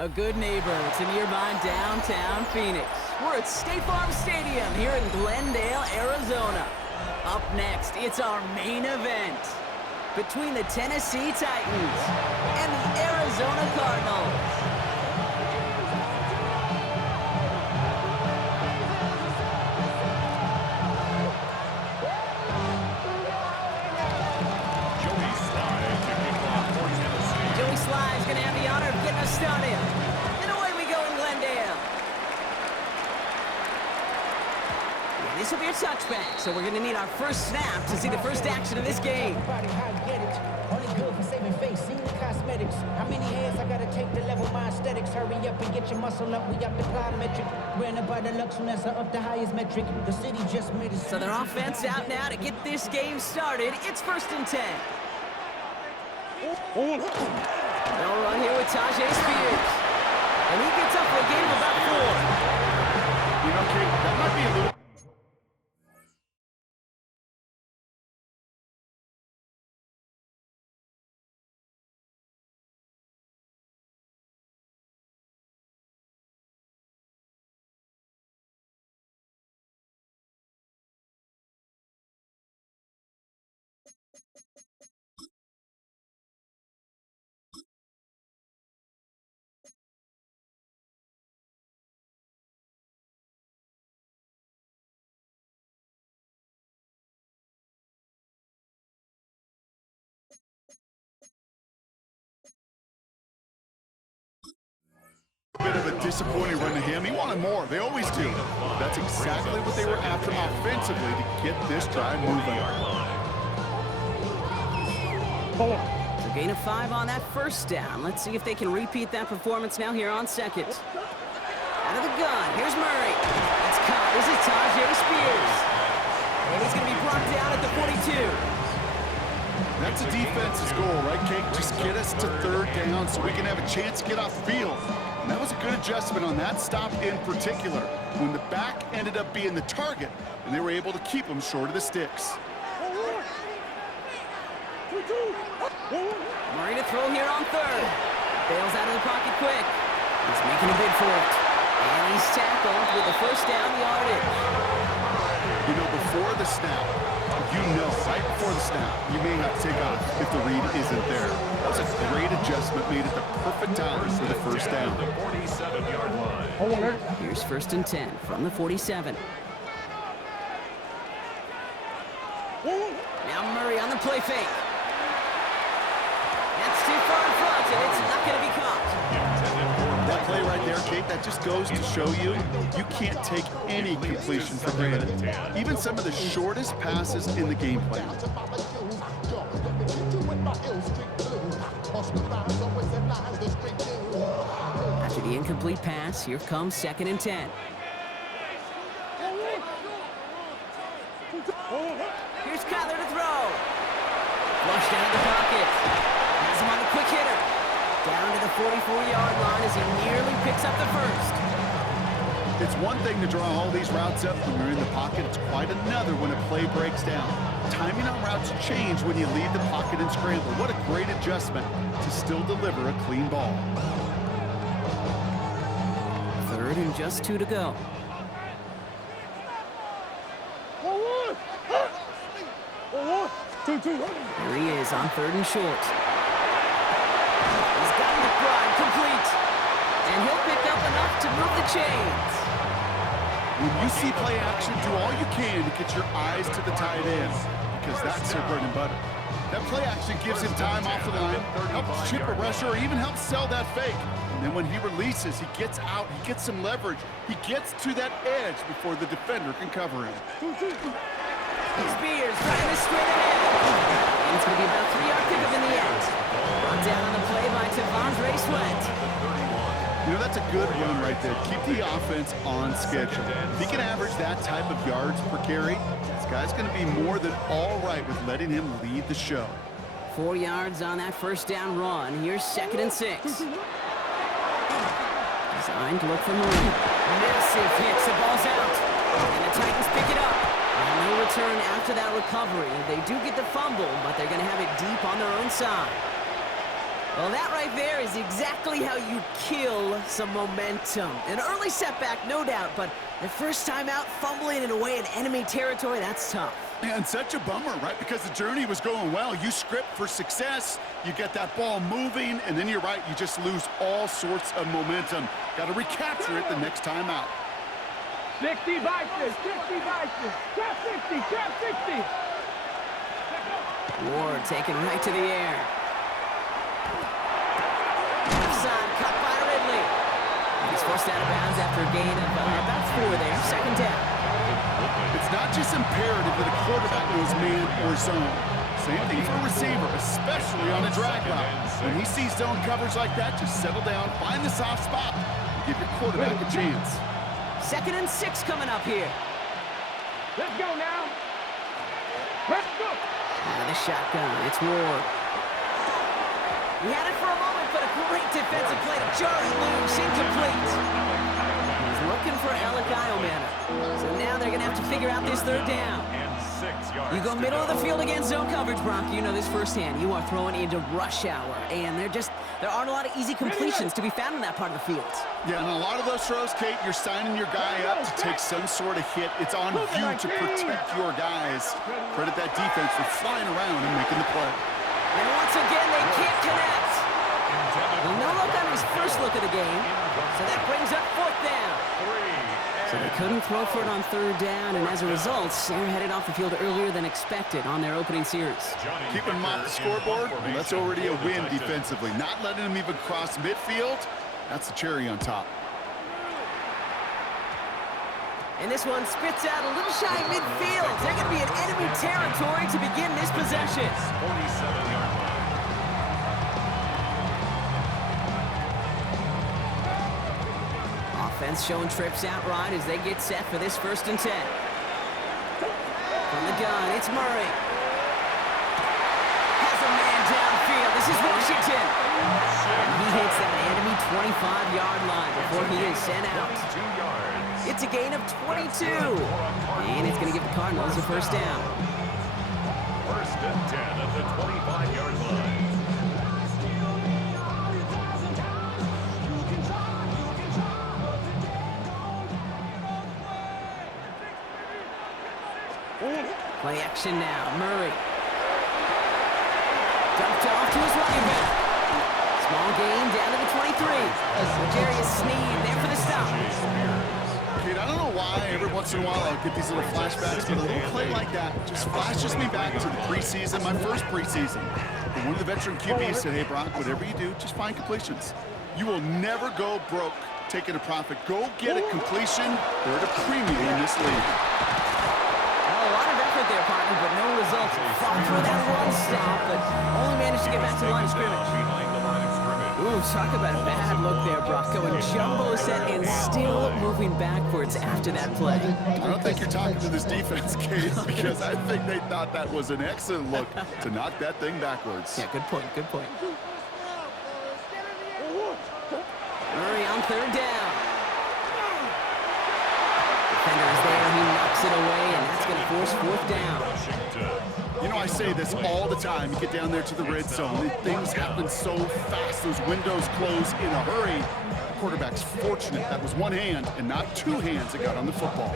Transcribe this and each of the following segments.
A good neighbor to nearby downtown Phoenix. We're at State Farm Stadium here in Glendale, Arizona. Up next, it's our main event between the Tennessee Titans and the Arizona Cardinals. Started. And away we go in Glendale. And this will be a touchback, so we're going to need our first snap to see the first action of this game. Only good for saving face, seen the cosmetics. How many hands I gotta take to level my aesthetics? Hurry up and get your muscle up, we up the plyometric. Ran about the lux when up the highest metric. The city just made it. So their offense out now to get this game started. It's 1st and 10. They'll run here with Tajay Spears. And he gets up for a gain of about 4. You know, Kate, that might be a little... Bit of a disappointing run to him. He wanted more. They always do. That's exactly what they were after offensively to get this drive moving. So gain of 5 on that first down. Let's see if they can repeat that performance now here on second. Out of the gun. Here's Murray. It's caught. This is Tajay Spears. And he's going to be brought down at the 42. That's a defense's goal, right, Kate? Just get us to 3rd down so we can have a chance to get off the field. And that was a good adjustment on that stop in particular, when the back ended up being the target, and they were able to keep him short of the sticks. Murray to throw here on 3rd. Bails out of the pocket quick. He's making a bid for it. And he's tackled with the first down yardage. You know, before the snap, right before the snap, you may have to take off if the read isn't there. That was a great adjustment, made at the perfect time for the first down. Here's 1st and 10 from the 47. Now Murray on the play fake. That's too far in front, and it's not going to be caught. That play right there, Kate, that just goes to show you can't take any completion for granted. Even some of the shortest passes in the game plan. After the incomplete pass, here comes 2nd and 10. Here's Kyler to throw. Flushed out of the pocket. Has him on the quick hitter. Down to the 44-yard line as he nearly picks up the first. It's one thing to draw all these routes up when you're in the pocket. It's quite another when a play breaks down. Timing on routes change when you leave the pocket and scramble. What a great adjustment to still deliver a clean ball. 3rd and just 2 to go. Here he is on 3rd and short. He's got McBride complete. And he'll pick up enough to move the chains. When you see play action, do all you can to get your eyes to the tight end, because that's their bread and butter. That play action gives him time off the line, helps chip a rusher, or even helps sell that fake. And then when he releases, he gets out, he gets some leverage. He gets to that edge before the defender can cover him. Spears driving this straight ahead. And it's going to be about a 3-yard pickup in the end. Brought down on the play by Tavondre Sweat. You know, that's a good run right there. Keep the offense on schedule. If he can average that type of yards per carry, this guy's going to be more than all right with letting him lead the show. 4 yards on that first down run. Here's 2nd and 6. Designed to look for Murray. Massive hits. The ball's out. And the Titans pick it up. And no return after that recovery. They do get the fumble, but they're going to have it deep on their own side. Well, that right there is exactly how you kill some momentum. An early setback, no doubt, but the first time out, fumbling it away in enemy territory, that's tough. And such a bummer, right? Because the journey was going well. You script for success, you get that ball moving, and then you're right, you just lose all sorts of momentum. Got to recapture it the next time out. 60 vices, 60 vices, trap 60, trap 60. Ward taken right to the air. Offside, cut by Ridley. He's forced out of bounds after a gain of about 4 there. Second down. It's not just imperative that a quarterback knows man or zone. Same thing for a receiver, especially on a drag route. When he sees zone coverage like that, just settle down, find the soft spot, and give your quarterback a chance. 2nd and 6 coming up here. Let's go now. Let's go. Out of the shotgun, it's Ward. He had it for a moment, but a great defensive play to Charlie loose, incomplete. He's looking for Elikai Omena. So now they're going to have to figure out this 3rd down. You go middle of the field against zone coverage, Brock. You know this firsthand. You are throwing into rush hour, and there aren't a lot of easy completions to be found in that part of the field. Yeah, and a lot of those throws, Kate, you're signing your guy up to take some sort of hit. It's on you to protect your guys. Credit that defense for flying around and making the play. And once again, they can't connect. Well, no look on his first look of the game, so that brings up 4th down. So they couldn't throw for it on 3rd down, and as a result, they're headed off the field earlier than expected on their opening series. Keeping them off the scoreboard, well, that's already a win defensively. Not letting them even cross midfield, that's the cherry on top. And this one spits out a little shy midfield. They're going to be in enemy territory to begin this possession. 47-yard line. Offense showing trips out right as they get set for this 1st and 10. From the gun, it's Murray. Has a man downfield. This is Washington. And he hits that enemy 25-yard line before he is sent out. It's a gain of 22. And it's going to give the Cardinals a 1st down. 1st and 10 at the 25-yard line. Play action now. Murray. Dumped off to his running back. Small gain down to the 23. Jarius Sneed there for the stop. Kate, I don't know why every once in a while I'll get these little flashbacks, but a little play like that just flashes me back to the preseason, my first preseason. And one of the veteran QBs said, hey, Brock, whatever you do, just find completions. You will never go broke taking a profit. Go get a completion. They're at a premium in this league. A lot of effort there, partner, but no results. Fought for that run stop, but only managed to get back to the line of scrimmage. Ooh, talk about a bad look there, Brock. Going jumbo set and still moving backwards after that play. I don't think you're talking to this defense, Case, because I think they thought that was an excellent look to knock that thing backwards. Yeah, good point, good point. Murray on 3rd down. Defender is there, he knocks it away, and that's going to force 4th down. You know, I say this all the time. You get down there to the red zone, and things happen so fast. Those windows close in a hurry. The quarterback's fortunate that was one hand and not 2 hands that got on the football.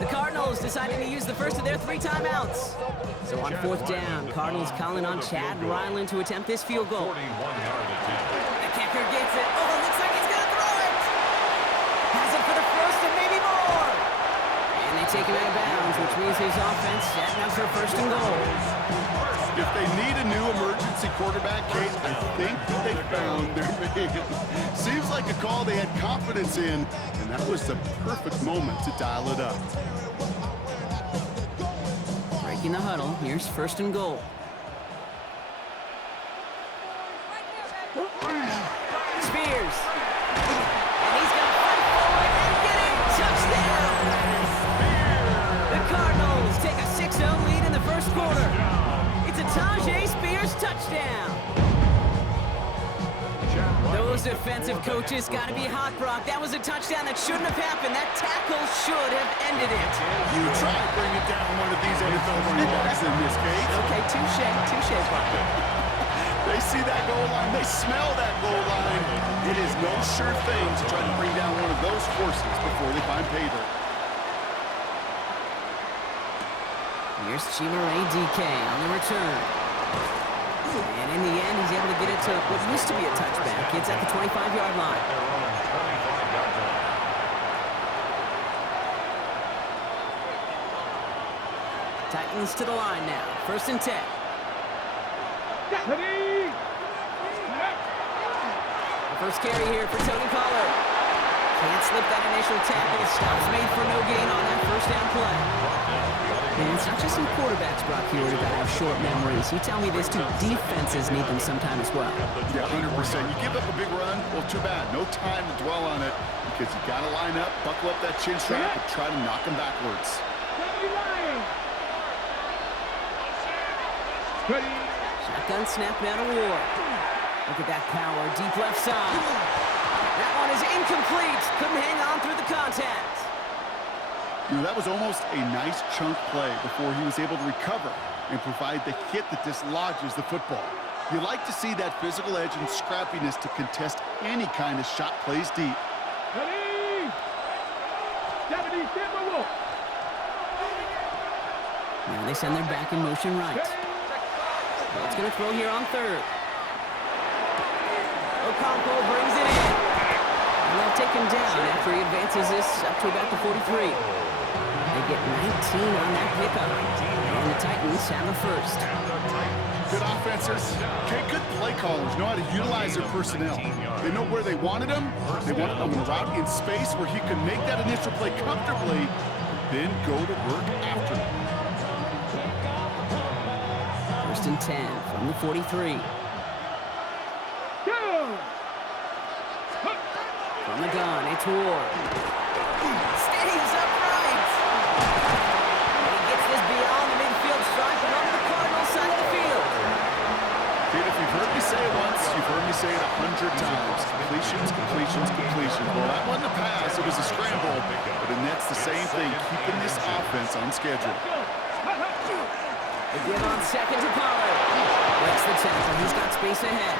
The Cardinals deciding to use the first of their 3 timeouts. So on 4th down, Cardinals calling on Chad Ryland to attempt this field goal. 41-yard attempt. The kicker gets it. Oh, looks like he's going to throw it. Has it for the 1st and maybe more. And they take him out of bounds, which means his offense setting up for 1st and goal. If they need a new emergency quarterback, Kate, I think they found their man. Seems like a call they had confidence in, and that was the perfect moment to dial it up. Breaking the huddle. Here's 1st and goal. Spears. And he's going to fight forward and get a touchdown. The Cardinals take a 6-0 lead in the 1st quarter. It's a Tajay Spears touchdown. Those defensive coaches got to be hot, Brock. That was a touchdown that shouldn't have happened. That tackle should have ended it. You try to bring it down one of these NFL running backs in this case. Okay, touche, Brock. They see that goal line. They smell that goal line. It is no sure thing to try to bring down one of those horses before they find pay dirt. Here's Chimere DK on the return. And in the end, he's able to get it to what used to be a touchback. It's at the 25-yard line. Titans to the line now. 1st and 10. The first carry here for Tony Pollard. Can't slip that initial tackle. Stops made for no gain on that 1st down play. And it's not just some quarterbacks, Brock, here that have short memories. You tell me this too. Defenses need them sometime as well. Yeah, 100%. You give up a big run, well, too bad. No time to dwell on it because you got to line up, buckle up that chin strap, and try to knock them backwards. Shotgun snap now to Ward. Look at that power, deep left side. That one is incomplete. Couldn't hang on through the contact. You know, that was almost a nice chunk play before he was able to recover and provide the hit that dislodges the football. You like to see that physical edge and scrappiness to contest any kind of shot plays deep. Now they send their back in motion right. It's going to throw here on 3rd. Okonkwo brings it in. And they'll take him down after he advances this up to about the 43. They get 19 on that pickup. And the Titans have a 1st. Good offenses. Okay, good play callers know how to utilize their personnel. They know where they wanted him. They wanted him to route in space where he could make that initial play comfortably, then go to work after it. 1st and 10 from the 43. From the gun, it's Ward. Stays upright. And he gets this beyond the midfield stripe and onto the Cardinals side of the field. Dude, if you've heard me say it once, you've heard me say it 100 times. Completions, completions, completions. Well, that wasn't a pass. It was a scramble. But the net's the same thing, keeping this offense on schedule. The give on 2nd to Pollard. Breaks the tackle. He's got space ahead.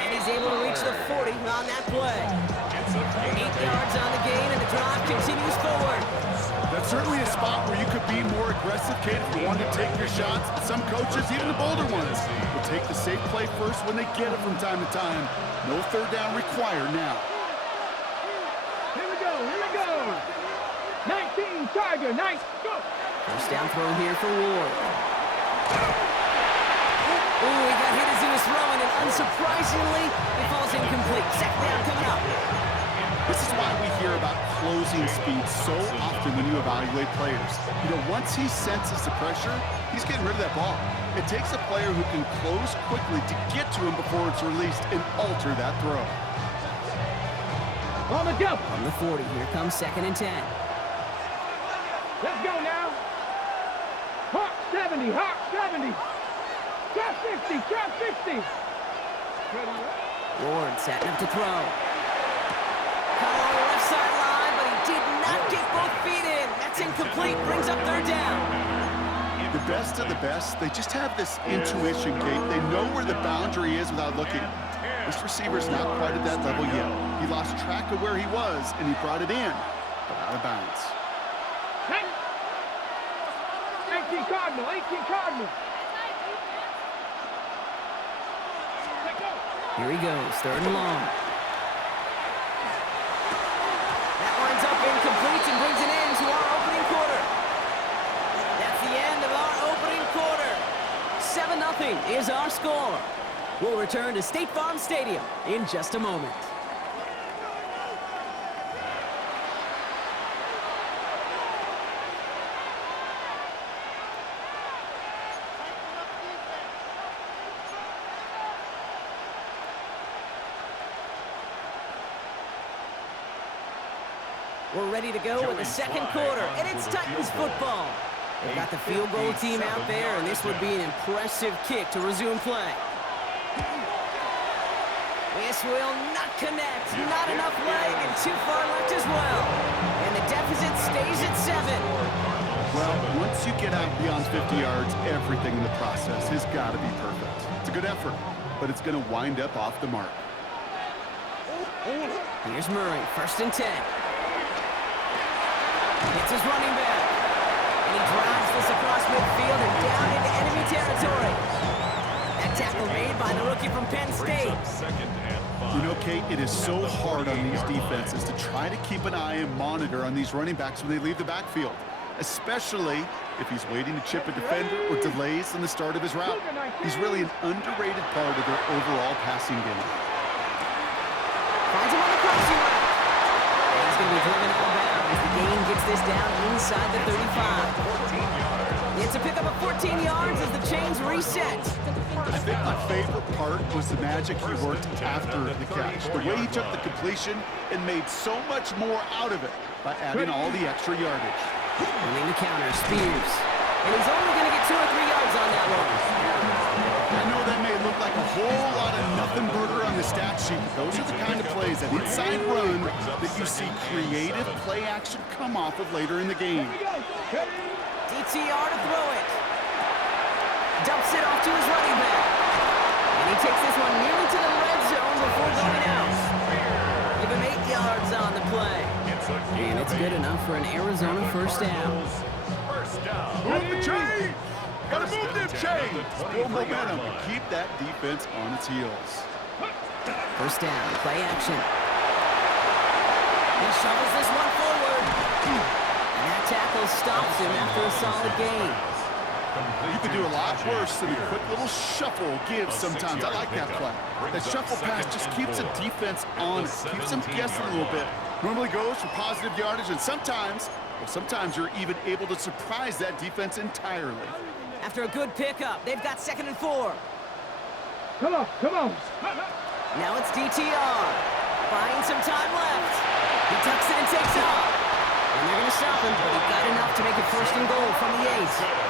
And he's able to reach the 40 on that play. 8 yards on the gain, and the drive continues forward. That's certainly a spot where you could be more aggressive, kid, if you wanted to take your shots. Some coaches, even the bolder ones, will take the safe play first when they get it from time to time. No 3rd down required now. Here we go, here we go. 19, Tiger, nice, go. 1st down throw here for Ward. Ooh, he got hit as he was throwing, and unsurprisingly, it falls incomplete. 2nd down coming up. This is why we hear about closing speed so often when you evaluate players. You know, once he senses the pressure, he's getting rid of that ball. It takes a player who can close quickly to get to him before it's released and alter that throw. On the jump. From the 40, here comes 2nd and 10. Let's go now. Hawk 70, Hawk 70. Trap 50, trap 50. Ward setting up to throw. Caught on the left sideline, but he did not get both feet in. That's incomplete, brings up 3rd down. The best of the best, they just have this intuition, Kate. They know where the boundary is without looking. This receiver's not quite at that level yet. He lost track of where he was, and he brought it in, but out of bounds. 18 Cardinal, 18 Cardinal. Here he goes, 3rd and long. That winds up incomplete and brings an end to our opening quarter. That's the end of our opening quarter. 7-0 is our score. We'll return to State Farm Stadium in just a moment. We're ready to go with the 2nd quarter, and it's Titans football. They've got the field goal team out there, and this would be an impressive kick to resume play. This will not connect. Not enough leg, and too far left as well. And the deficit stays at 7. Well, once you get out beyond 50 yards, everything in the process has got to be perfect. It's a good effort. but it's going to wind up off the mark. Here's Murray, 1st and 10. Hits his running back. And he drives this across midfield and down into enemy territory. That tackle made by the rookie from Penn State. You know, Kate, it is so hard on these defenses to try to keep an eye and monitor on these running backs when they leave the backfield, especially if he's waiting to chip a defender or delays in the start of his route. He's really an underrated part of their overall passing game. Finds him on the crossing route. And he's going to be driven out of bounds as the gain gets this down inside the 35. It's a pickup of 14 yards as the chains reset. I think my favorite part was the magic he worked after the catch. The way he took the completion and made so much more out of it by adding all the extra yardage. Running the counter, Spears. And he's only going to get 2 or 3 yards on that one. I know that may look like a whole lot of nothing burger on the stat sheet, but those are the kind of plays, that inside run, that you see creative play action come off of later in the game. DTR to throw it. Dumps it off to his running back. And he takes this one nearly to the red zone before going out. Give him 8 yards on the play. And it's good enough for an Arizona 1st down. Move the chain! Gotta move them chains! Build momentum and keep that defense on its heels. 1st down, play action. He shovels this one forward. And that tackle stops him after a solid gain. You could do a lot worse than a quick little shuffle give sometimes. I like that play. That shuffle pass just keeps the defense on it, keeps them guessing a little bit. Normally goes for positive yardage, and sometimes you're even able to surprise that defense entirely. After a good pickup, they've got 2nd and 4. Come on, come on. Now it's DTR. Buying some time left. He tucks it and takes off. And they're going to stop him, but he got enough to make it 1st and goal from the 8.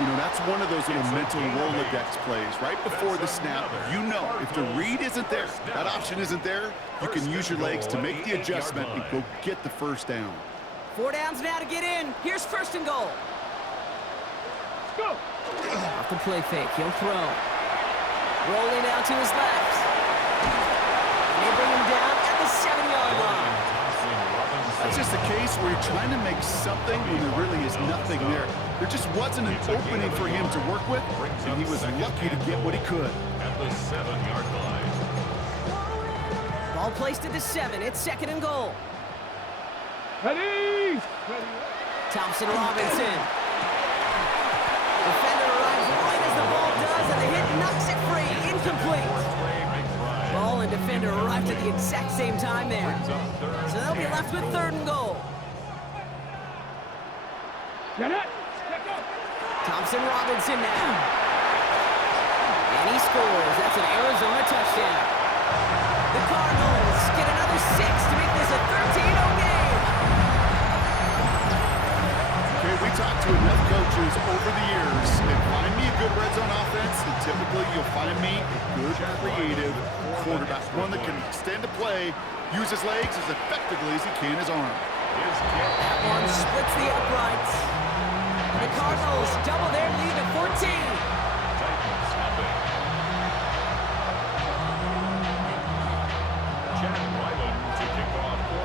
You know, that's one of those little mental Rolodex plays. Right before the snap, you know if the read isn't there, that option isn't there, you can use your legs to make the adjustment and go get the 1st down. 4 downs now to get in. Here's 1st and goal. Go. Off the play fake, he'll throw. Rolling out to his left. And they bring him down at the 7-yard line. That's just a case where you're trying to make something when there really is nothing there. There just wasn't an opening for him to work with, and he was lucky to get what he could. At the 7-yard line. Ball placed at the 7. It's 2nd and goal. Ready. Thompson Robinson. Defender arrives right as the ball does, and the hit knocks it free. Incomplete. Ball and defender arrived at the exact same time there. So they'll be left with 3rd and goal. Get it. Thompson Robinson now. And he scores. That's an Arizona touchdown. The Cardinals get another 6 to make this a 13-0 game. Okay, we talked to enough coaches over the years, and find me a good red zone offense, and typically you'll find me a good, creative quarterback, one that can extend the play, use his legs as effectively as he can his arm. That one splits the uprights. The Cardinals double their lead at 14.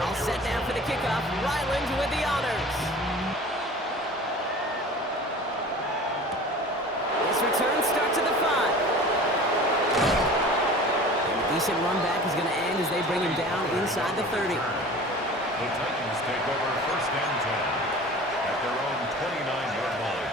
All set now for the kickoff. Ryland with the honors. This return starts at the 5. And a decent run back is going to end as they bring him down inside the 30. The Titans take over 1st and 10 at their own 29-yard line.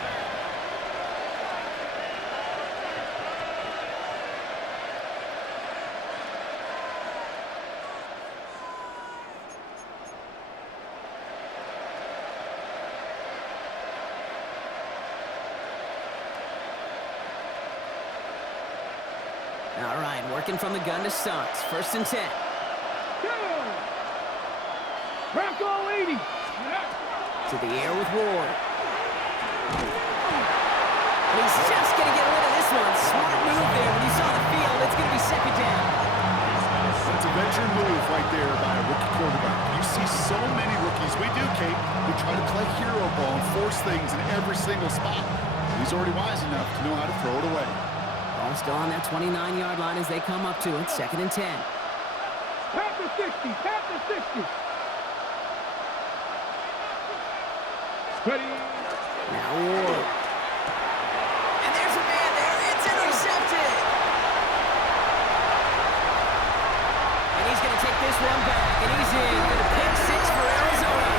All right, working from the gun to start. 1st and 10. Bronco 80. To the air with Ward. And he's just going to get rid of this one. Smart move there when he saw the field. It's going to be 2nd down. That's a venture move right there by a rookie quarterback. You see so many rookies, we do, Kate, who try to play hero ball and force things in every single spot. He's already wise enough to know how to throw it away. Ball still on that 29-yard line as they come up to it. 2nd and 10. Tap the 60, tap the 60. Ready. Now Ward. And there's a man there. It's intercepted. And he's going to take this one back. And he's in for the pick 6 for Arizona.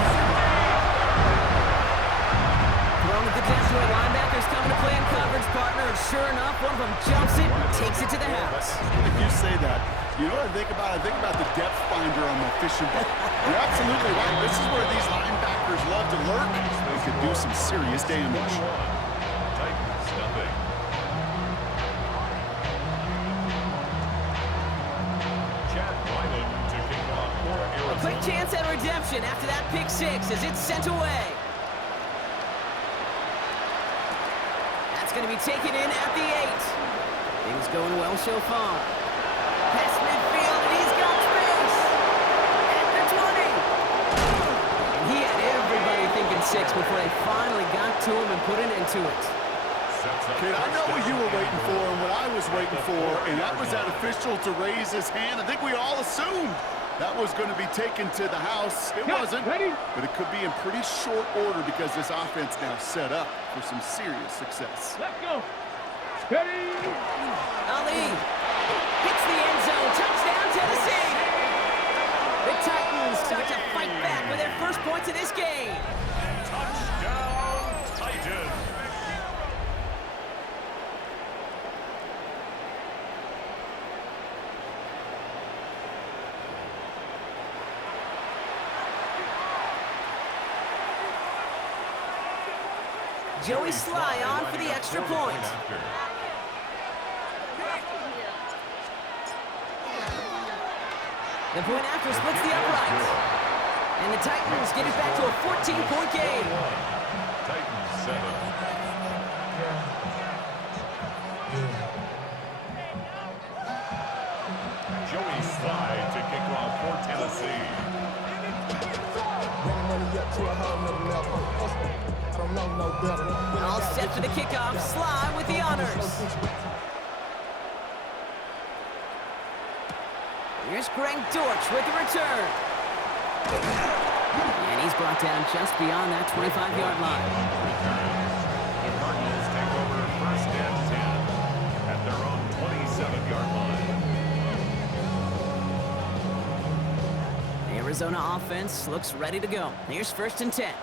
Thrown at the depth where linebackers coming to play in coverage, partner. And sure enough, one of them jumps it and takes it to the house. If you say that, you know what I think about? I think about the depth finder on my fishing boat. You're absolutely right. This is where these linebackers love to lurk. They could do some serious damage. Titans nothing. Chad Ryland to kick off for Arizona. A quick chance at redemption after that pick 6 as it's sent away. That's going to be taken in at the 8. Things going well so far. Past midfield, and he's got space. At the 20. And he had everybody thinking 6 before they finally got to him and put an end to it. Kid, I know what you were waiting for and what I was waiting for, and that was that official to raise his hand. I think we all assumed that was going to be taken to the house. It wasn't, but it could be in pretty short order because this offense now set up for some serious success. Let's go. Ready. Ali hits the end zone. Touchdown, Tennessee. The Titans start to fight back with their first points of this game. Touchdown, Titans. Joey Sly on for the extra point. The point after splits the uprights. And the Titans get it back to a 14-point game. Titans 7. Joey Sly to kick off for Tennessee. All set for the kickoff. Sly with the honors. Here's Greg Dortch with the return. And he's brought down just beyond that 25-yard line. The Cardinals take over 1st and 10 at their own 27-yard line. The Arizona offense looks ready to go. Here's 1st and 10.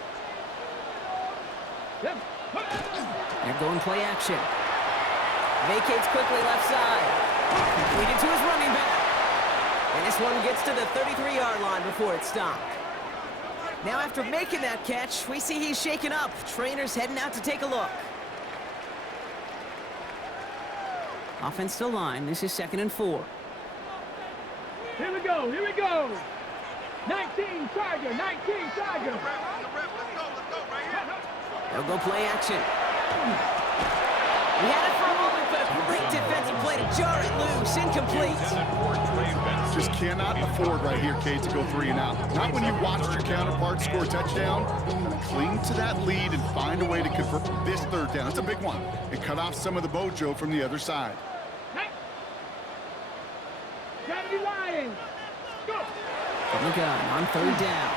They're going play action. Vacates quickly left side. Completed to his running back. And this one gets to the 33-yard line before it's stopped. Now after making that catch, we see he's shaken up. Trainer's heading out to take a look. Offense to line. This is 2nd and 4. Here we go, here we go. 19 Tiger, 19 Tiger. They'll go play action. We had it for a moment, but a great defensive play to jar it loose. Incomplete. Just cannot afford right here, Kate, to go 3 and out. Not when you watched your counterpart score a touchdown. Cling to that lead and find a way to convert this 3rd down. It's a big one. And cut off some of the mojo from the other side. Gotta be lying. Go. From the gun on 3rd down.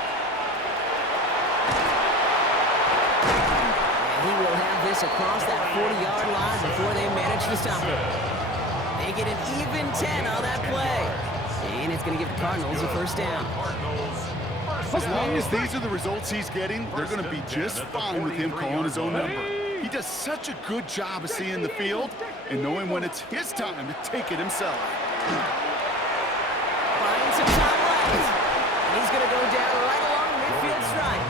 He will have this across that 40-yard line before they manage to stop it. They get an even 10 on that play. And it's going to give the Cardinals a 1st down. As long as these are the results he's getting, they're going to be just fine with him calling his own number. He does such a good job of seeing the field and knowing when it's his time to take it himself. Finds some time left. And he's going to go down right along the midfield stripe.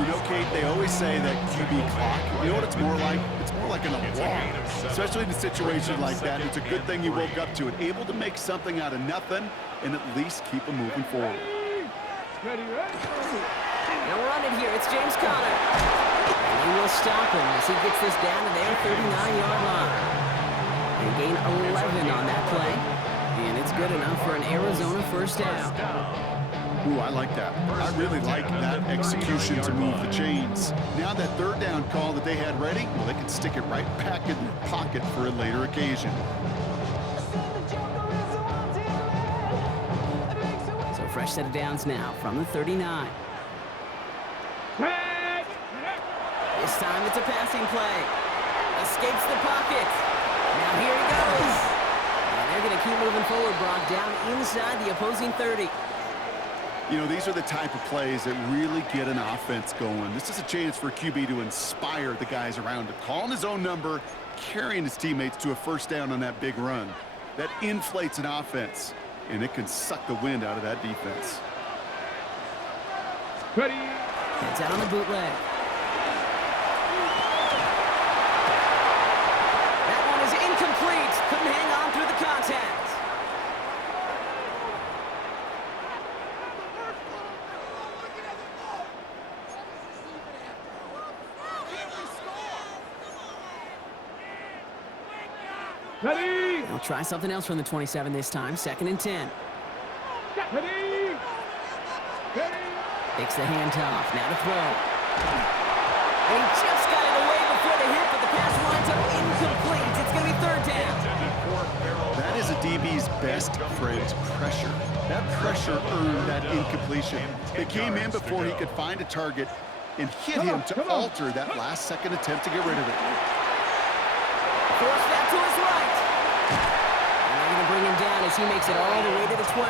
You know, Kate, they always say that QB clock, you know what it's more like? It's more like an alarm, especially in a situation like that. It's a good thing you woke up to it, able to make something out of nothing and at least keep them moving forward. Ready, ready. They'll run it here. It's James Conner. And he will stop him as he gets this down to their 39-yard line. They gain 11 on that play. And it's good enough for an Arizona 1st down. Ooh, I like that. I really like that execution to move the chains. Now that third down call that they had ready, well, they can stick it right back in their pocket for a later occasion. So fresh set of downs now from the 39. This time it's a passing play. Escapes the pocket. Now here he goes. And they're going to keep moving forward, Brock, down inside the opposing 30. You know, these are the type of plays that really get an offense going. This is a chance for a QB to inspire the guys around him. Calling his own number, carrying his teammates to a first down on that big run. That inflates an offense, and it can suck the wind out of that defense. Ready. Heads out on the bootleg. That one is incomplete. Couldn't hang on through the contact. Ready. They'll try something else from the 27 this time. 2nd and 10. Ready. Ready. Takes the handoff. Now to throw. He just got it away before the hit, but the pass winds up incomplete. It's going to be 3rd down. That is a DB's best friend, pressure. That pressure earned that incompletion. They came in before he could find a target and hit him to alter that last-second attempt to get rid of it. Force that to his right. And they're going to bring him down as he makes it all the way to the 12.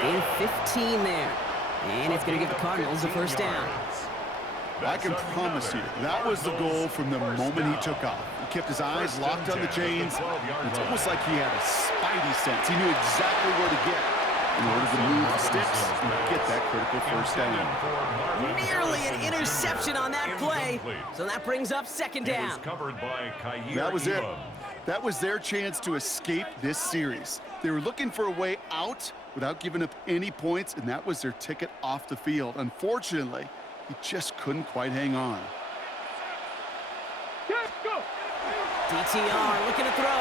Gain 15 there. And it's going to give the Cardinals the first down. I can promise you, that was the goal from the moment he took off. He kept his eyes locked on the chains. It's almost like he had a spidey sense. He knew exactly where to get in order to move the sticks and get that critical first down. Nearly an interception on that play. So that brings up 2nd down. That was it. That was their chance to escape this series. They were looking for a way out without giving up any points, and that was their ticket off the field. Unfortunately, he just couldn't quite hang on. Go. DTR looking to throw.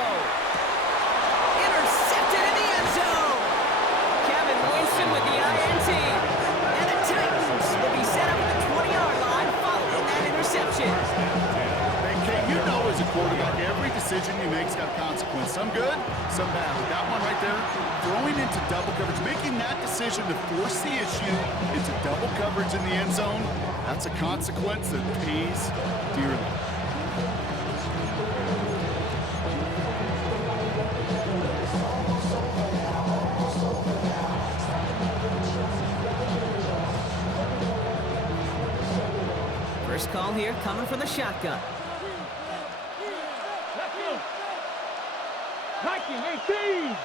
Intercepted in the end zone. Kevin Winston with the INT. And the Titans will be set up at the 20-yard line following that interception. You know, as a quarterback, every decision you make's got consequence. Some good, some bad. But that one right there, throwing into double coverage, making that decision to force the issue into double coverage in the end zone, that's a consequence that pays dearly. First call here coming from the shotgun. 19,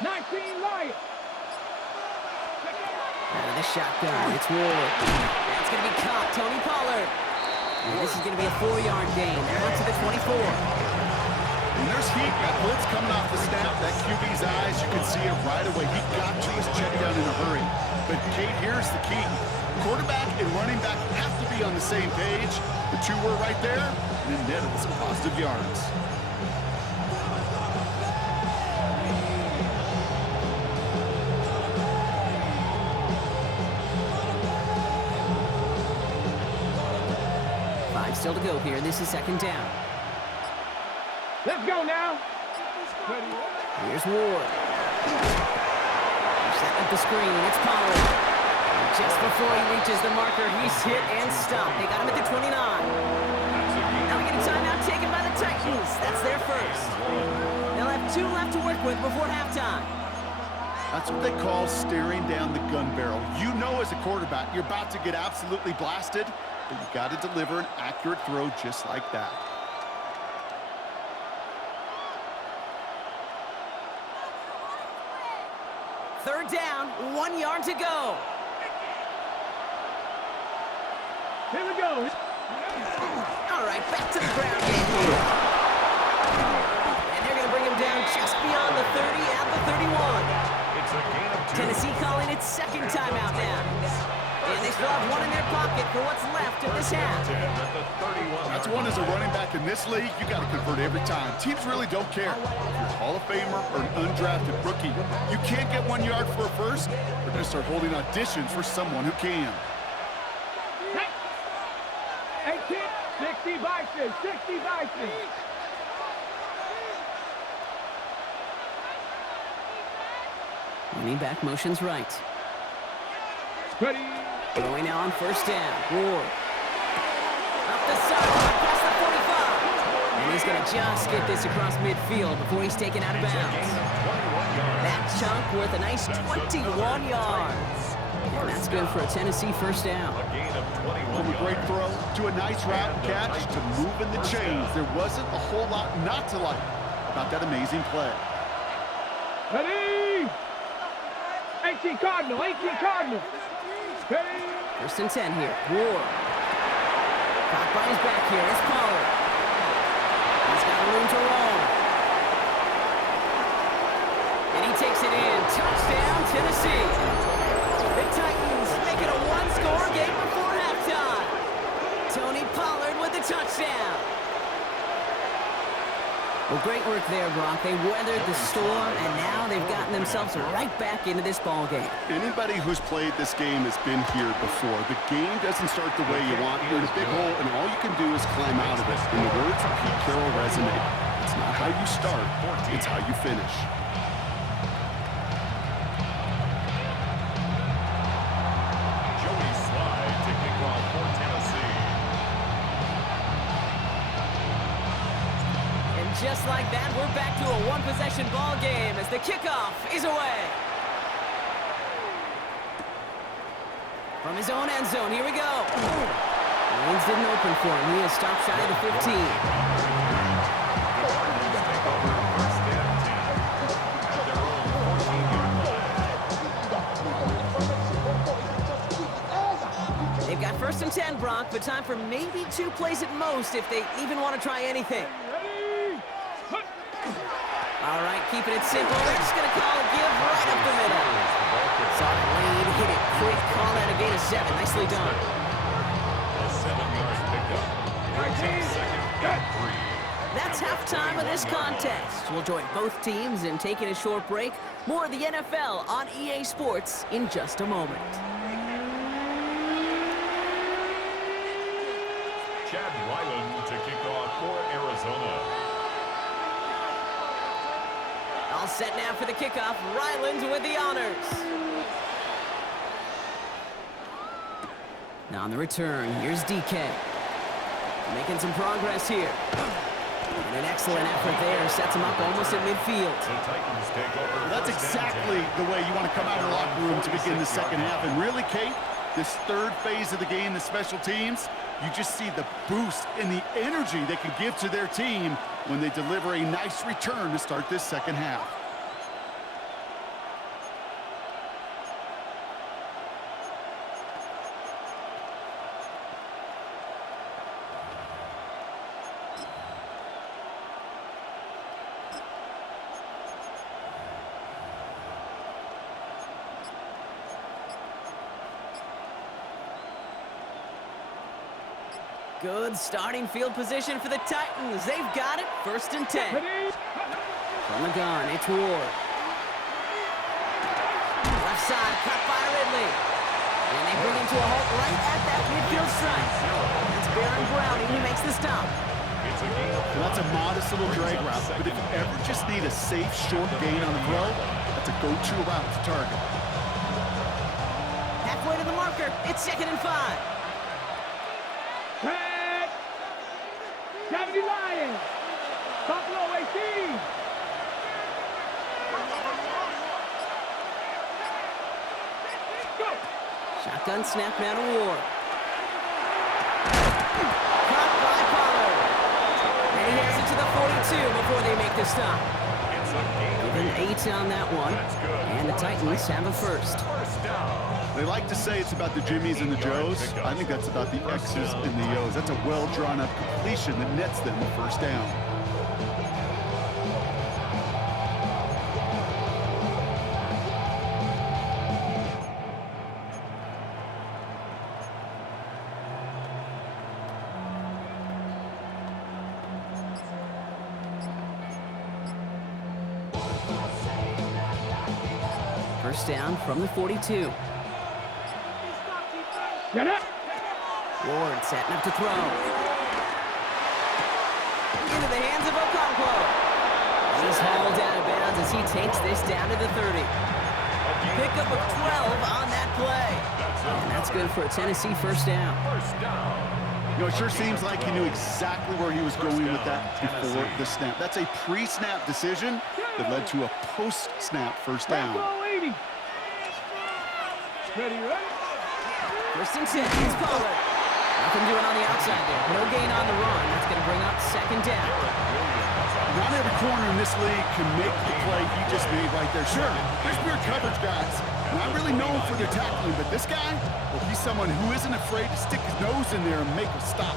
19 Lions. Out of the shotgun, it's Ward. That's going to be caught, Tony Pollard. And this is going to be a 4-yard gain. They're out to the 24. When there's heat, that blitz coming off the snap, that QB's eyes, you can see it right away. He got to his check down in a hurry. But, Kate, here's the key. Quarterback and running back have to be on the same page. The two were right there, and it netted some positive yards. Five still to go here. This is 2nd down. Let's go now. Here's Ward. Setting up the screen. It's Pollard. Just before he reaches the marker, he's hit and stopped. They got him at the 29. Now we get a timeout taken by the Titans. That's their first. They'll have 2 left to work with before halftime. That's what they call staring down the gun barrel. You know as a quarterback, you're about to get absolutely blasted, but you got to deliver an accurate throw just like that. Third down, 1 yard to go. Here we go. All right, back to the ground game here. And they're going to bring him down just beyond the 30 at the 31. Tennessee calling its 2nd timeout now. And they still have 1 in their pocket. pocket for what's left of this half. That's one as a running back in this league, you got to convert every time. Teams really don't care. If you're a Hall of Famer or an undrafted rookie, you can't get 1 yard for a first. They're going to start holding auditions for someone who can. 18, 60 Bison, 60 Bison. Running back motions right. Ready. Going on first down. Ward. Up the sideline past the 45. And he's going to just get this across midfield before he's taken out of bounds. That chunk worth a nice 21 yards. And that's good for a Tennessee first down. From a great throw to a nice route catch to moving the chains, there wasn't a whole lot not to like about that amazing play. Ready. 18 Cardinal, 18 Cardinal. Ready. First and 10 here. Ward. Caught by his back here. It's Pollard. He's got room to roam. And he takes it in. Touchdown, Tennessee. The Titans make it a one-score game before halftime. Tony Pollard with the touchdown. Well, great work there, Brock. They weathered the storm, and now they've gotten themselves right back into this ball game. Anybody who's played this game has been here before. The game doesn't start the way you want. You're in a big hole, and all you can do is climb out of it. In the words of Pete Carroll resonate, it's not how you start, it's how you finish. Joey Slide to kick off for Tennessee. Just like that, we're back to a one-possession ball game as the kickoff is away. From his own end zone, here we go. Lanes didn't open for him. He is stopped shy of the 15. Take over first and 10 at their own 14-yard line. They've got first and 10, Brock, but time for maybe 2 plays at most if they even want to try anything. All right, keeping it simple. They're just going to call a give right up the middle. Saw the lead, hit it quick, call that a gain of 7. Nicely done. A 7-yard pickup. Brings up second and 3. That's halftime of this contest. We'll join both teams in taking a short break. More of the NFL on EA Sports in just a moment. Chad Ryland to kick off for Arizona. All set now for the kickoff. Ryland with the honors. Now on the return, here's DK. Making some progress here. And an excellent effort there. Sets him up almost at midfield. The Titans take over. Well, that's exactly the way you want to come out of the locker room to begin the second half. And really, Kate, this third phase of the game, the special teams, you just see the boost and the energy they can give to their team when they deliver a nice return to start this second half. Good starting field position for the Titans. They've got it. First and 10. From the gun, it's Ward. Left side, cut by Ridley. And they bring him to a halt right at that midfield stripe. It's Baron Browning who makes the stop. Well, that's a modest little drag route, but if you ever just need a safe, short gain on the throw, that's a go-to route to target. Halfway to the marker, it's 2nd and 5. 70 Lions. Buffalo 18. Go. Shotgun snap now to Ward. Caught by Pollard. And he has it to the 42 before they make the stop. Even 8 on that one. And the Titans have a first. They like to say it's about the Jimmies and the Joes. I think that's about the X's and the O's. That's a well-drawn-up completion that nets them the first down. first down from the 42. Get it. Ward setting up to throw. Into the hands of Okonkwo. He's hauled out of bounds as he takes this down to the 30. Pickup of 12 on that play. And that's good for a Tennessee first down. You know, it sure seems like he knew exactly where he was going with that before the snap. That's a pre-snap decision that led to a post-snap first down. Ready, ready? First and 10, it's Pollard. Nothing doing on the outside there. No gain on the run. That's going to bring up second down. Not every corner in this league can make the play he just made right there. Sure, there's weird coverage guys. Not really known for their tackling, but this guy, well, he's someone who isn't afraid to stick his nose in there and make a stop.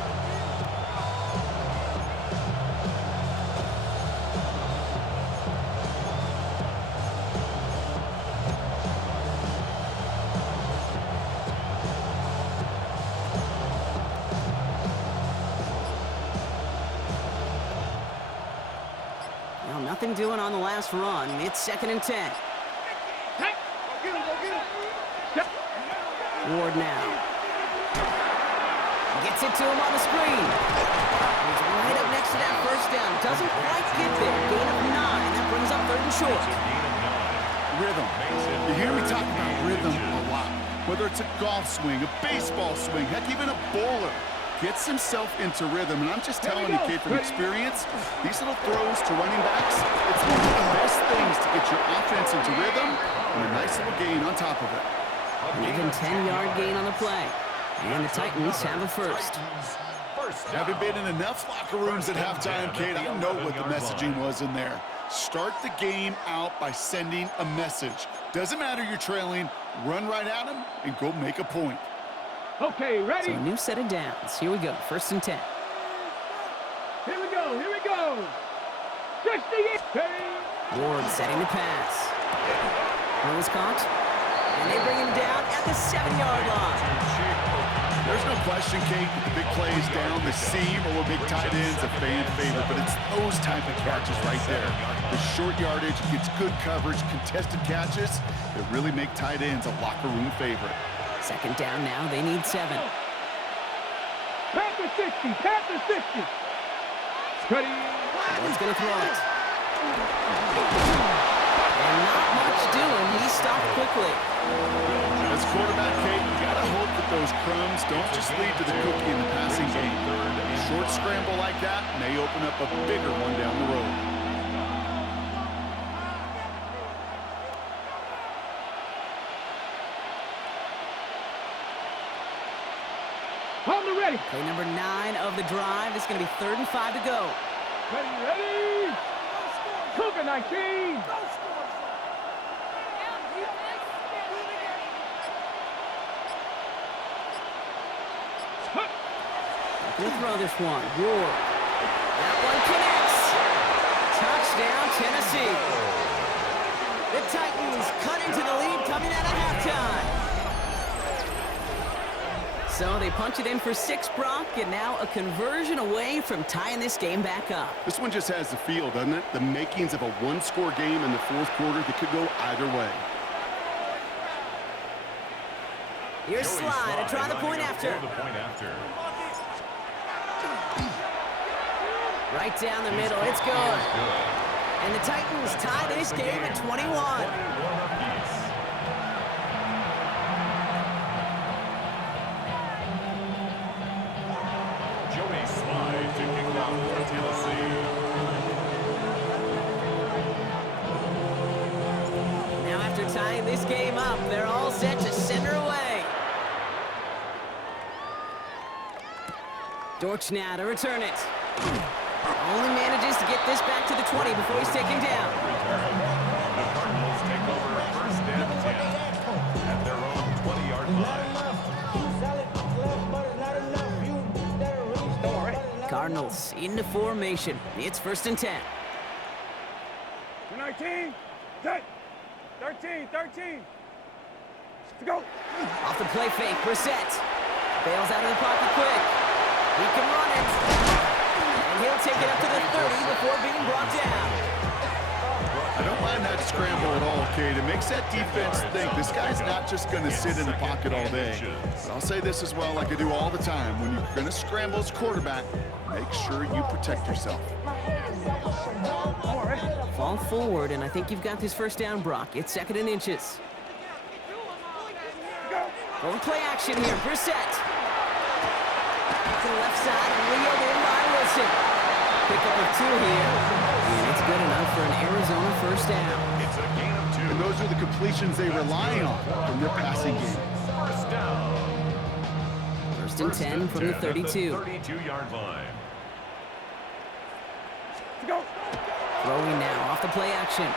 Well, nothing doing on the last run. It's second and 10. Hey, go get him. Ward now. Gets it to him on the screen. He's right up next to that first down. Doesn't quite get there. Gain of 9. That brings up third and short. Rhythm. You hear me talk about rhythm a lot. Whether it's a golf swing, a baseball swing, heck, even a bowler gets himself into rhythm. And I'm just telling you, kid, from experience, these little throws to running backs, it's one of the best things to get your offense into rhythm and a nice little gain on top of it. An even 10-yard gain on the play. And the Titans have a first. Haven't been in enough locker rooms at halftime, Kate. I know what the messaging was in there. Start the game out by sending a message. Doesn't matter you're trailing, run right at them and go make a point. Okay, ready? So a new set of downs. Here we go. First and 10. Here we go. 68. Ward setting the pass. Throw caught. And they bring him down at the 7-yard line. There's no question, Kate, that the big plays down the seam or big tight ends a fan favorite, but it's those type of catches right there. The short yardage gets good coverage, contested catches that really make tight ends a locker room favorite. Second down now. They need 7. Panther 60. Ready? Ward's going to throw it. And not much doing. He stopped quickly. As quarterback, Kate, you got to hope that those crumbs don't just lead to the cookie in the passing game. A short scramble like that may open up a bigger one down the road. On the ready. Play number 9 of the drive. It's going to be 3rd and 5 to go. Ready? Cougar 19. We'll throw this one. Ward. That one connects. Touchdown, Tennessee. The Titans cut into the lead coming out of halftime. So they punch it in for 6, Brock, and now a conversion away from tying this game back up. This one just has the feel, doesn't it? The makings of a one-score game in the fourth quarter that could go either way. Here's Slide to try the point after. Right down the middle, it's good. And the Titans tie this game at 21. Now after tying this game up, they're all set to center away. Dortch now to return it. Only manages to get this back to the 20 before he's taken down. The Cardinals take over first and 10 at their own 20-yard line. Cardinals into formation. It's 1st and 10. 19. 10. 13. To go. Off the play fake, Brissett. Bails out of the pocket quick. He can run it. And he'll take it up to the 30 before being brought down. I don't mind that scramble at all, Cade. It makes that defense think this guy's not just going to sit in the pocket all day. But I'll say this as well, like I do all the time. When you're going to scramble as quarterback, make sure you protect yourself. Fall forward, and I think you've got this first down, Brock. It's 2nd and inches. Going play action here. Brissett. To the left side and reeled in by Wilson. Pick up of 2 here. And it's good enough for an Arizona first down. It's a gain of 2. And those are the completions they rely on from their passing game. First down. 1st and 10 from the 32. 32-yard line. Throwing now off the play action.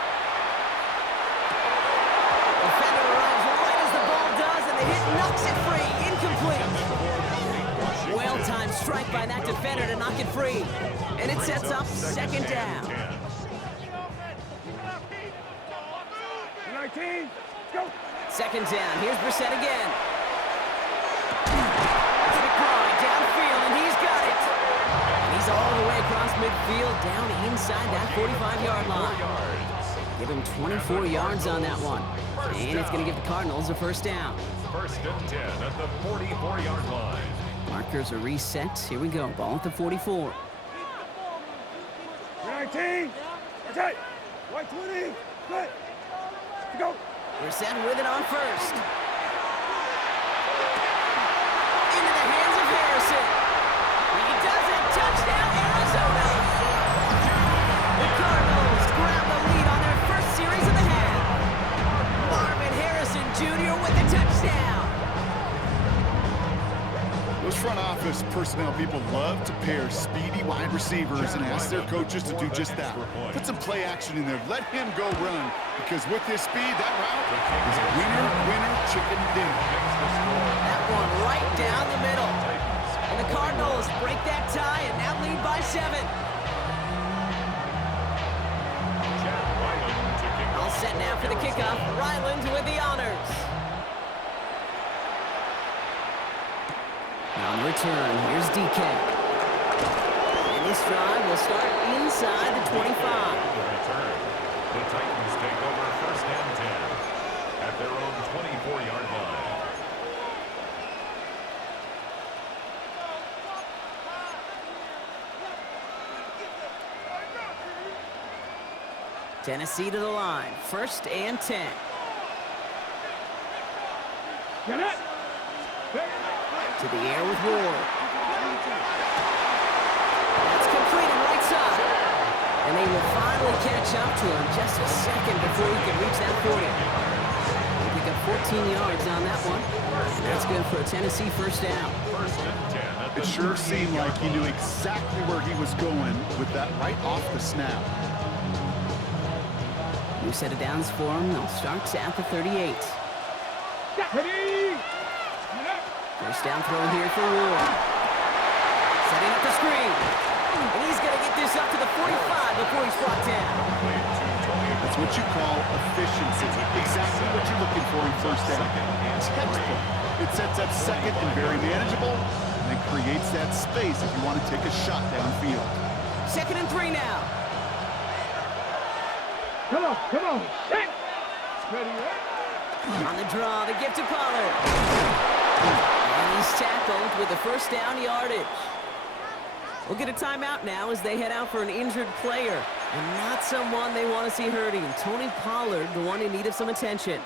Defender arrives right as the ball does, and the hit knocks it free. Incomplete. Well-timed strike by that defender to knock it free. And it sets up 2nd down. 19, go. 2nd down. Here's Brissett again. It's McBride downfield, and he's got it. And he's all the way across midfield, down inside that 45-yard line. Give him 24 yards on that one. And it's going to give the Cardinals a first down. 1st and 10 at the 44-yard line. Markers are reset. Here we go. Ball at the 44. 19, okay. White 20, good. Go. Brissett with it on first. Into the hands of Harrison. He does it. Touchdown, Arizona. The Cardinals grab the lead on their first series of the half. Marvin Harrison Jr. with the touchdown. Those front office personnel people love to pair speedy wide receivers and ask their coaches to do just that. Put some play action in there. Let him go run, because with his speed, that route is a winner, winner, chicken dinner. That one right down the middle. And the Cardinals break that tie and now lead by 7. All set now for the kickoff. Ryland with the honors. On return, here's DK. And this drive will start inside the 25. Return. The Titans take over 1st and 10 at their own 24-yard line. Tennessee to the line. 1st and 10. Get it. To the air with Ward. That's completed right side. And they will finally catch up to him just a second before he can reach that 40. They pick up 14 yards on that one. And that's good for a Tennessee first down. 1st and 10. It sure seemed like he knew exactly where he was going with that right off the snap. New set of downs for him. They'll start at the 38. Ready. First down throw here for Ward. Setting up the screen. And he's going to get this up to the 45 before he's brought down. That's what you call efficiency. Exactly what you're looking for in first down. Textbook. It sets up 2nd and very manageable, and it creates that space if you want to take a shot downfield. 2nd and 3 now. Come on, come on. Set. Ready, On the draw, the gift to Pollard. And he's tackled with the first down yardage. We'll get a timeout now as they head out for an injured player. And not someone they want to see hurting. Tony Pollard, the one in need of some attention.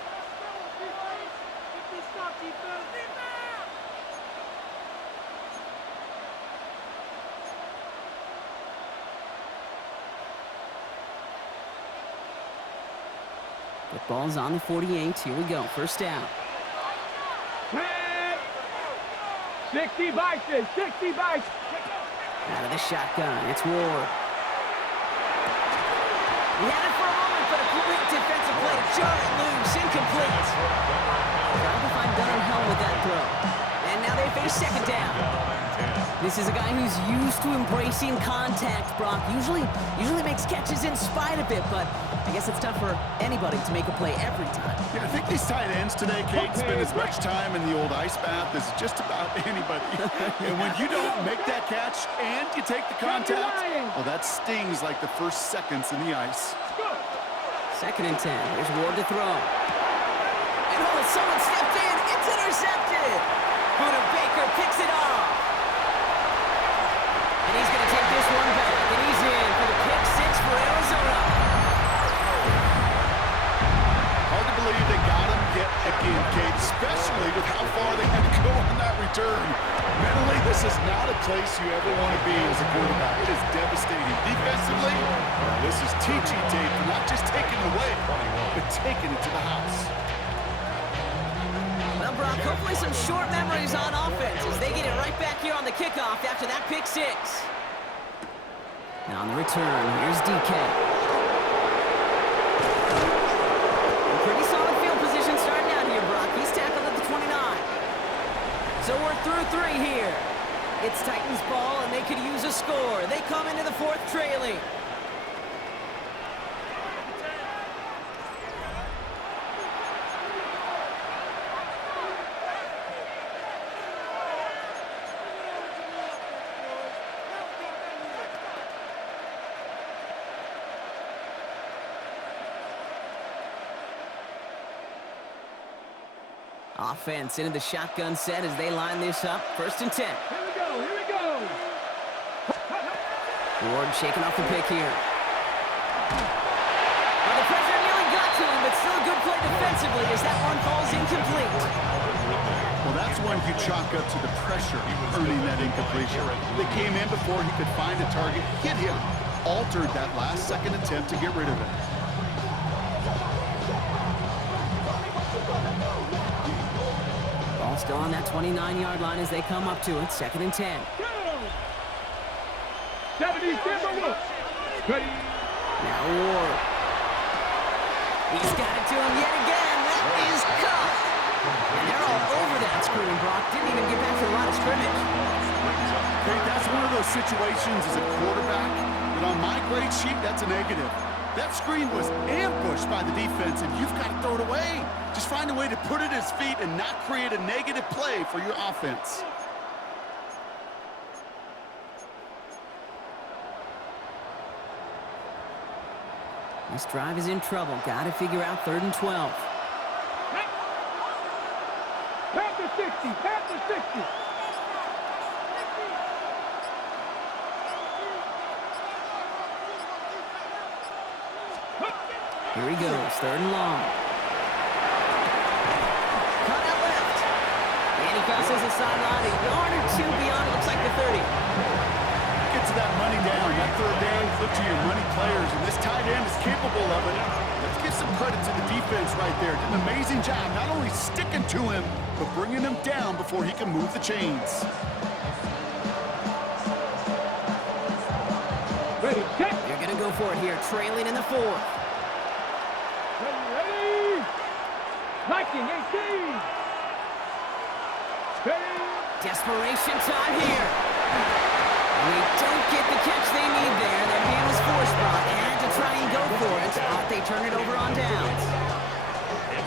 Football's on the 48. Here we go. First down. 60 bites, 60 bites. Out of the shotgun. It's Ward. He had it for a moment, but a quick defensive play to jar it loose. Incomplete. Trying to find Dunham with that throw. And now they face 2nd down. This is a guy who's used to embracing contact, Brock. Usually makes catches in spite of it, but I guess it's tough for anybody to make a play every time. Yeah, I think these tight ends today, Kate, spend as much time in the old ice bath as just about anybody. And when you don't make that catch and you take the contact, well, that stings like the first seconds in the ice. 2nd and 10. Here's Ward to throw. And someone stepped in. It's intercepted. Buda Baker picks it off. And he's going to take this one back. And he's in for the pick 6 for Arizona. Hard to believe they got him yet again, Kate, especially with how far they had to go on that return. Mentally, this is not a place you ever want to be as a quarterback. It is devastating. Defensively, this is teaching tape for not just taking it away, but taking it to the house. Well, Brock, hopefully some short memories on offense as they get it right back here on the kickoff after that pick 6. Now on the return, here's DK. Pretty solid field position starting out here, Brock. He's tackled at the 29. So we're through 3 here. It's Titans ball, and they could use a score. They come into the 4th trailing. Offense into the shotgun set as they line this up. 1st and 10. Here we go, here we go. Ward shaking off the pick here. Well, the pressure nearly got to him, but still a good play defensively as that one falls incomplete. Well, that's one you chalk up to the pressure earning that incompletion. They came in before he could find a target, hit him, altered that last second attempt to get rid of it. Ball still on that 29-yard line as they come up to it. 2nd and 10. 70, Timberwolves. Ready. Now Ward. He's got it to him yet again. That is cut. And they're all over that screen, Brock. Didn't even get back to the line of scrimmage. Hey, that's one of those situations as a quarterback that on my grade sheet, that's a negative. That screen was ambushed by the defense, and you've got to throw it away. Just find a way to put it at his feet and not create a negative play for your offense. This drive is in trouble. Got to figure out 3rd and 12. Pass the 60, pass the 60. Here he goes, 3rd and long. Cut out left. And he crosses the sideline, a yard or 2 beyond, looks like the 30. Get to that money down, that 3rd down, look to your money players, and this tight end is capable of it. Let's give some credit to the defense right there. Did an amazing job, not only sticking to him, but bringing him down before he can move the chains. Ready, check. They're going to go for it here, trailing in the 4th. Ready. Liking 18. Ready. Desperation time here. And they don't get the catch they need there. Their hand was forced, Brock. Had to try and go for it, but they turn it over on downs.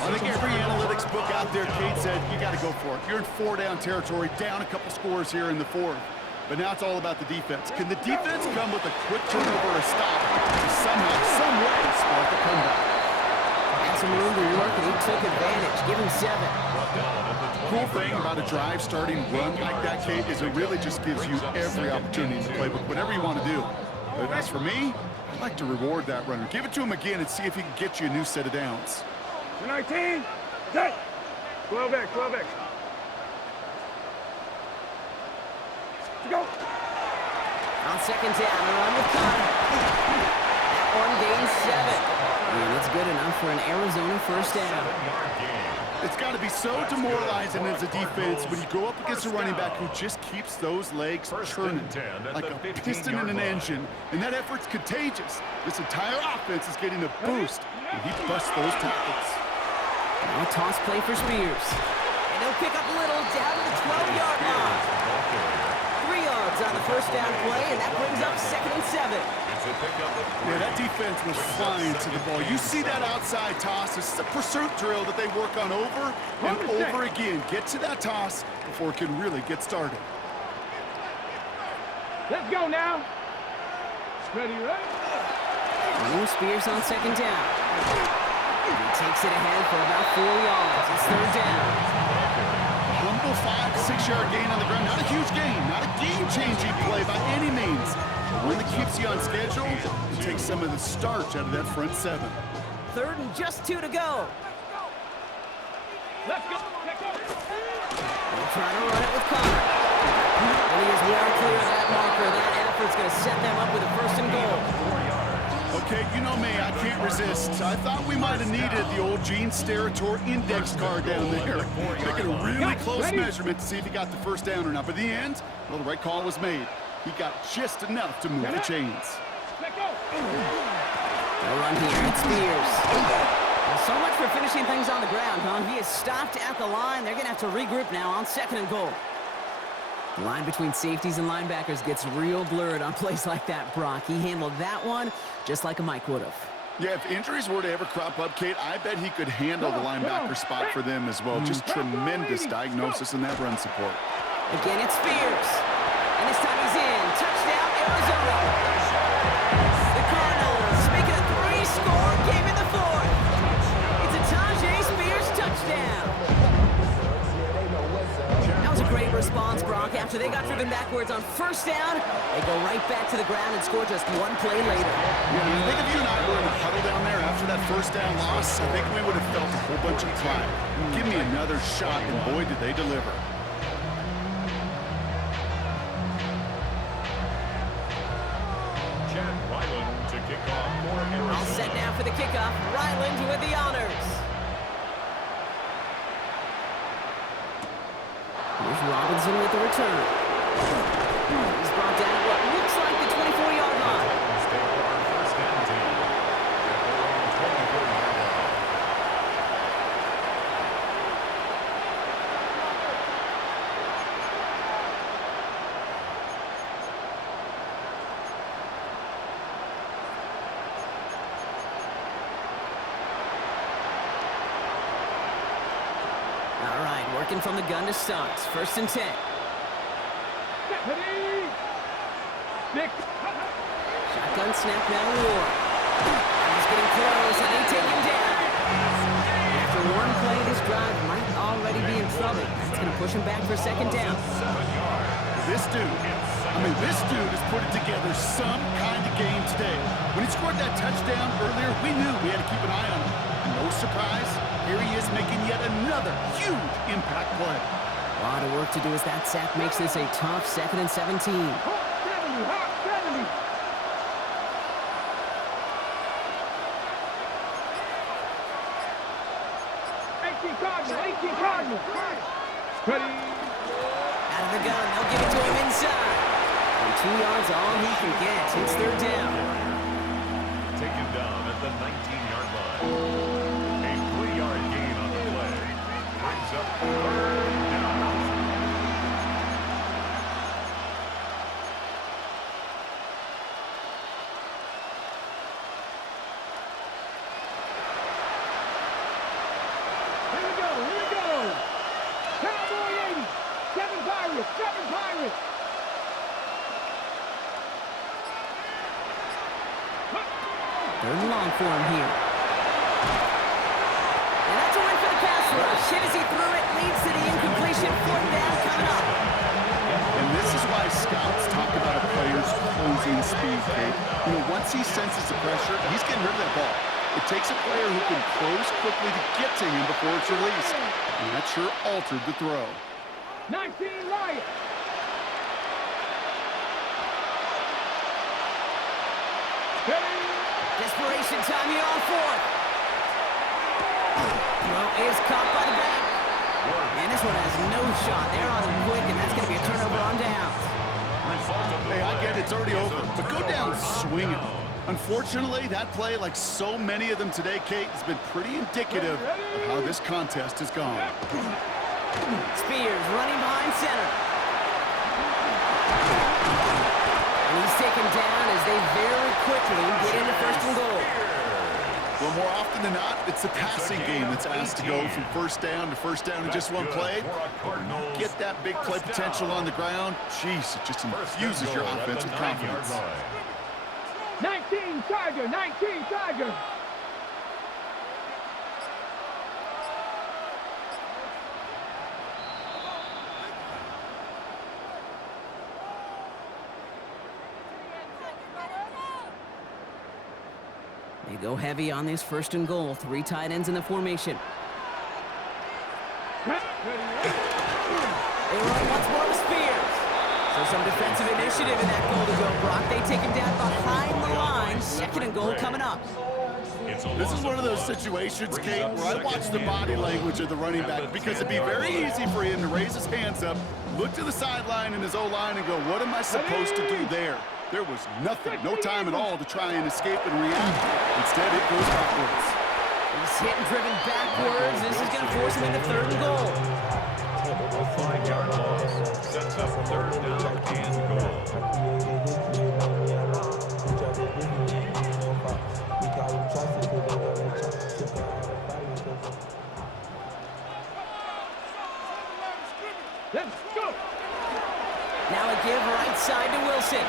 I think every analytics book out there, Kate said, you got to go for it. You're in 4-down territory, down a couple scores here in the 4th. But now it's all about the defense. Can the defense come with a quick turnover or stop to somehow, some way, spark a comeback? Had some room to work, and he took advantage. Give him 7. Cool thing about a drive starting run like that, Kate, is it really just gives you every opportunity to play with whatever you want to do. But as for me, I'd like to reward that runner. Give it to him again and see if he can get you a new set of downs. 19. Set. 12X, 12X. Go. On 2nd down, the run with Connor. That one gains 7. And it's good enough for an Arizona 1st down. It's got to be so demoralizing as a defense when you go up against a running back who just keeps those legs churning like a piston in an engine, and that effort's contagious. This entire offense is getting a boost when he busts those tackles. Now a toss play for Spears. And he'll pick up a little down to the 12-yard line. 3 yards on the 1st down play, and that brings up 2nd and 7. Yeah, that defense was flying to the ball. You see that outside toss. This is a pursuit drill that they work on over and over again. Get to that toss before it can really get started. Let's go now. Ready, right? No Spears on 2nd down. He takes it ahead for about 4 yards. It's third down. Humble 5 to 6 yard gain on the ground. Not a huge gain, not a game-changing play by any means. But one that keeps you on schedule and takes some of the starch out of that front 7. Third and just 2 to go. Let's go. Let's go. They'll try to run it with Connor. And he is well clear of that marker. That effort's going to set them up with a first and goal. Okay, you know me, I can't resist. I thought we might have needed the old Gene Steratore index card down there. Making a really close measurement to see if he got the first down or not. But in the end, well, the right call was made. He got just enough to move the chains. Let's go. They'll run here. It's Spears. Well, so much for finishing things on the ground, huh? He is stopped at the line. They're going to have to regroup now on second and goal. The line between safeties and linebackers gets real blurred on plays like that, Brock. He handled that one just like a Mike would have. Yeah, if injuries were to ever crop up, Kate, I bet he could handle the linebacker spot for them as well. Just tremendous diagnosis in that run support. Again, it's Spears. And this time he's in. Touchdown, Arizona. The Cardinals make it a 3-score game in the fourth. It's a Tajay Spears touchdown. That was a great response, Brock. After they got driven backwards on first down, they go right back to the ground and score just one play later. Yeah, I think if you and I were in a huddle down there after that first down loss, I think we would have felt a whole bunch of pride. Give me another shot, and boy, did they deliver. To kick off for Arizona. All set now for the kickoff. Ryland with the honors. Here's Robinson with the return. He's brought down at what looks like the 24-yard line. Stay on first and 10 at their own 24-yard line. All right, working from the gun to start. First and 10. Ready. 6. Shotgun snap now, Ward. He's getting close, and they take him down. After one play, this drive might already be in trouble. That's going to push him back for second down. This dude has put it together some kind of game today. When he scored that touchdown earlier, we knew we had to keep an eye on him. No surprise, here he is making yet another huge impact play. A lot of work to do as that sack makes this a tough 2nd and 17. 70. Hawk 70. Cardinals. Ready. Out of the gun, they'll give it to him inside. And 2 yards all he can get. It's third down. Taken down at the 19-yard line. A 3-yard gain on the play. Brings up third down. Here we go. Cowboy 80. 7 Pirates. Third and long for him here. And that's a win for the pass rush. Hit as he threw it, leads to the incompletion. Fourth down coming up. And this is why scouts talk about a player's closing speed, Kate. You know, once he senses the pressure, he's getting rid of that ball. It takes a player who can close quickly to get to him before it's released. And that sure altered the throw. 19 Lions. Desperation time here on fourth. Throw is caught by the back. And this one has no shot. They're on him quick, and that's going to be a turnover on downs. Hey, I get it, it's already over, but go down swinging. Unfortunately, that play, like so many of them today, Kate, has been pretty indicative of how this contest has gone. Spears running behind center. And he's taken down as they very quickly get into first and goal. Well, more often than not, it's the passing game that's asked to go from first down in just one play. Get that big play potential on the ground. Jeez, it just infuses your offense with confidence. 19 Tiger. They go heavy on this 1st and goal. 3 tight ends in the formation. They run once more with Spears. So some defensive initiative in that goal to go. Brock, they take him down behind the line. 2nd and goal coming up. This is one of those situations, Kate, where I watch the body language of the running back, because it'd be very easy for him to raise his hands up, look to the sideline in his O-line and go, what am I supposed to do there? There was nothing, no time at all to try and escape and react. Instead, it goes backwards. He's hit and driven backwards. This is going to force him into 3rd and goal. A 5-yard loss sets up 3rd down and goal. Let's go. Now a give right side to Wilson.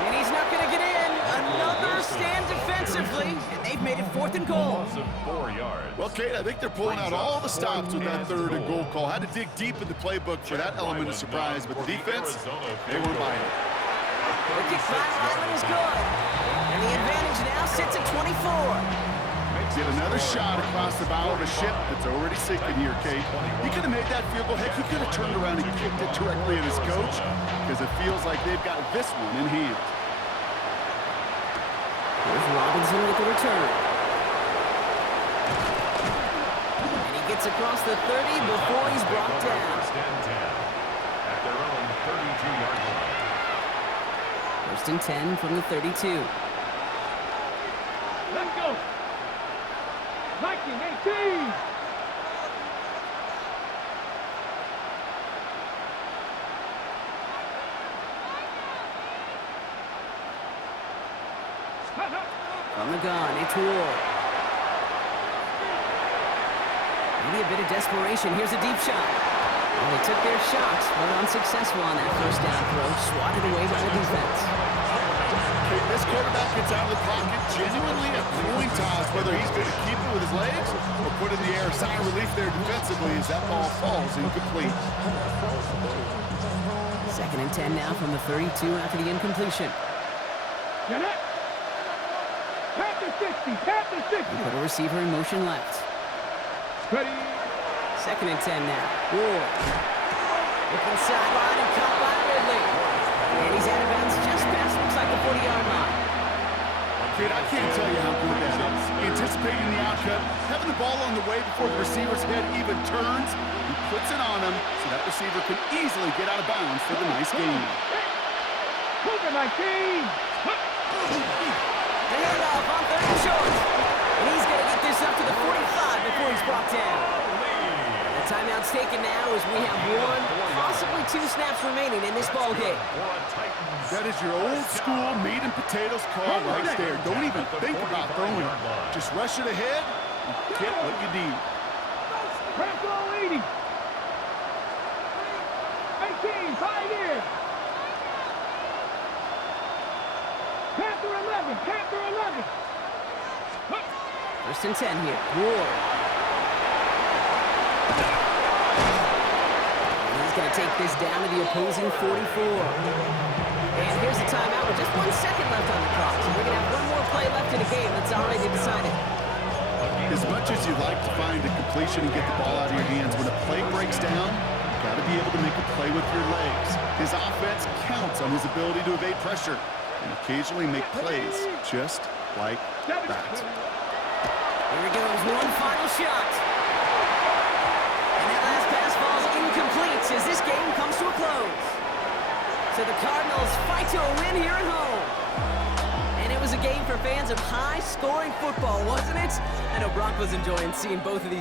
And he's not going to get in. Another stand defensively, and they've made it 4th and goal. Loss of 4 yards. Well, Kate, I think they're pulling out all the stops with that 3rd and goal call. Had to dig deep in the playbook for that element of surprise, but the defense, they weren't buying it. The kick by Ryland is good. And the advantage now sits at 24. Get another shot across the bow of a ship that's already sinking here, Kate. He could have made that field goal. Heck, he could have turned around and kicked it directly at his coach, because it feels like they've got this one in hand. Here's Robinson with the return. And he gets across the 30 before he's brought down. 1st and 10 at their own 32-yard line. 1st and 10 from the 32. Let's go. 1918. From the gun, it's Ward. Maybe a bit of desperation. Here's a deep shot. Well, they took their shots, but unsuccessful on that 1st down throw. Swatted away by the defense. Kate, this quarterback gets out of the pocket, genuinely a coin toss, whether he's going to keep it with his legs or put it in the air. Sigh of relief there defensively as that ball falls incomplete. 2nd and 10 now from the 32 after the incompletion. Get it. Panther 60. Panther 60. They put a receiver in motion left. Ready. 2nd and 10 now. Ward. Looking sideline and caught by Ridley. And he's out of bounds just past, looks like the 40-yard line. Kate, I can't tell you how good that is. Anticipating the outcome, having the ball on the way before the receiver's head even turns, he puts it on him so that receiver can easily get out of bounds for the nice gain. Cougar 19. The handoff on 3rd and short. And he's going to get this up to the 45 before he's brought down. The timeout's taken now as we have 1, possibly 2 snaps remaining in this ball game. That is your old school meat and potatoes call right there. Don't even think about throwing it. Just rush it ahead and get what you need. Panther 80. 18. Pioneer. Panther 11. Panther 11. 1st and 10 here. Ward. And he's going to take this down to the opposing 44. And here's the timeout with just 1 second left on the clock. So we're going to have 1 more play left in the game that's already decided. As much as you'd like to find a completion and get the ball out of your hands, when a play breaks down, you've got to be able to make a play with your legs. His offense counts on his ability to evade pressure and occasionally make plays just like that. Here he goes, 1 final shot. And that last pass falls incomplete as this game comes to a close. So the Cardinals fight to a win here at home. And it was a game for fans of high-scoring football, wasn't it? I know Brock was enjoying seeing both of these